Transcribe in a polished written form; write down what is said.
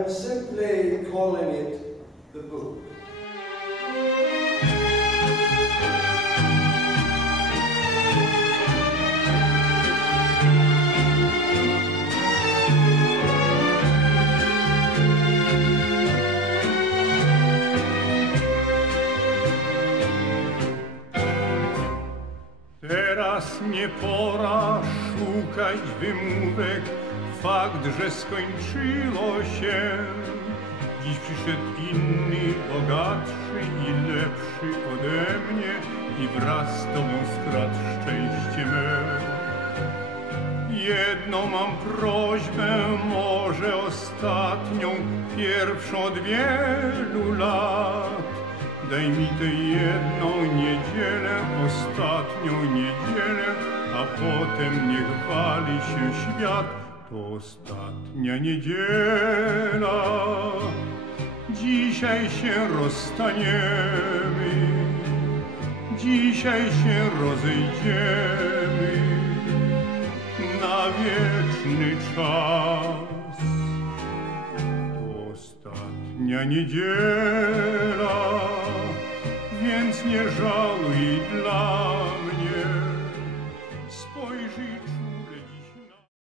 am simply calling it the book. Teraz nie pora szukać wymówek, fakt, że skończyło się. Dziś przyszedł inny, bogatszy i lepszy ode mnie i wraz z tobą skradł szczęście me. Jedną mam prośbę, może ostatnią, pierwszą od wielu lat. Daj mi tę jedną niedzielę, ostatnią niedzielę, a potem niech wali się świat. To ostatnia niedziela, dzisiaj się rozstaniemy, dzisiaj się rozejdziemy na wieczny czas. To ostatnia niedziela, więc nie żaluj